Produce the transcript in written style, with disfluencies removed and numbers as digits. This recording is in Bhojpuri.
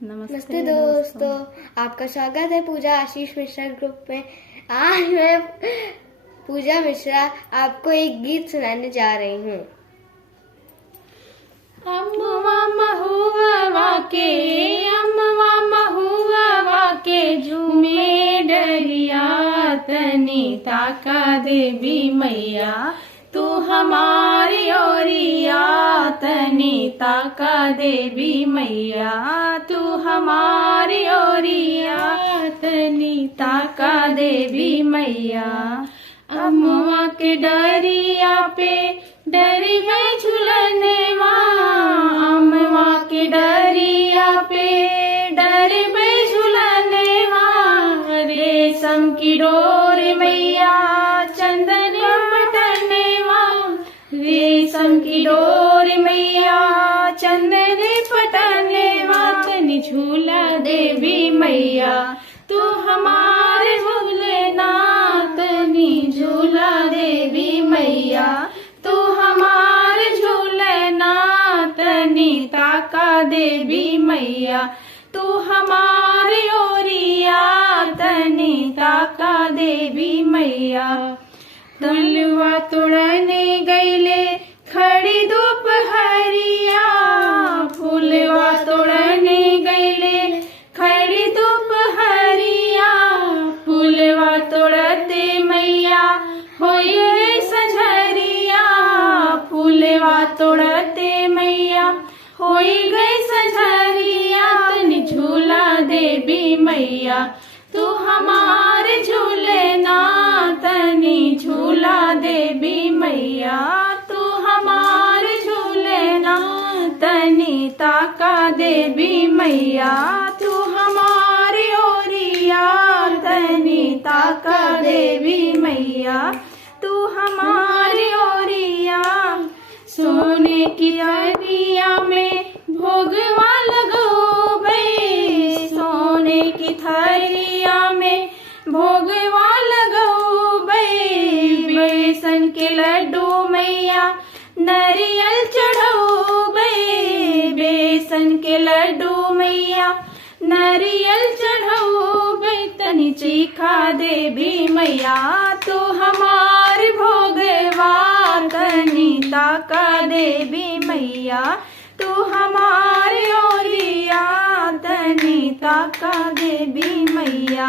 नमस्ते दोस्तों, आपका स्वागत है पूजा आशीष मिश्रा ग्रुप में। आज मैं पूजा मिश्रा आपको एक गीत सुनाने जा रही हूँ। अम्मवा महुआ वाके झूमे डरिया, तनी ताका देवी मैया तू हमारी ओरिया, तनी ताका देवी मैया तू हमारी ओरिया, तनी ताका देवी मैया। अम्मवा के डरिया पे डरी में झूलने अम्मवा के डरिया पे डरी में झूलने रेशम की डोर मैया चंदन पटने रेशम की डोर मैया चंदन पटने तनी झूला देवी मैया तू हमारे झूलना, तनी झूला देवी मैया तू हमारे झूलना, तनी ताका देवी मैया तू हमारे ओरिया, तनी ताका देवी मैया। तलवा तोड़ने गईले खड़ी दोपहरिया, फूलवा तोड़ने गईले खड़ी दोपहरिया, फूलवा तोड़ते मैया होई रे संझरिया, फूलवा तोड़ते मैया होई गई संझरिया, तनी झूला देवी मैया तू हमारे झूलना, तनी झूला देवी मैया तू हमारे झूलना, तनी ताका देवी मैया तू हमारी ओरिया, तनी ताका देवी मैया तू हमारी ओरिया। सोने की थरिया में भोगवा लगो बे, सोने की थरिया में भोगवा लगो बे, बेसन के लड्डू मैया नारियल चढ़ो बे, बेसन के लड्डू मैया नारियल चढ़ो बे, तनी चीखा देवी मैया तू हमारी भोगवा, तनी ताका देवी मैया तू हमारी ओरिया, तनी ताका देवी मैया।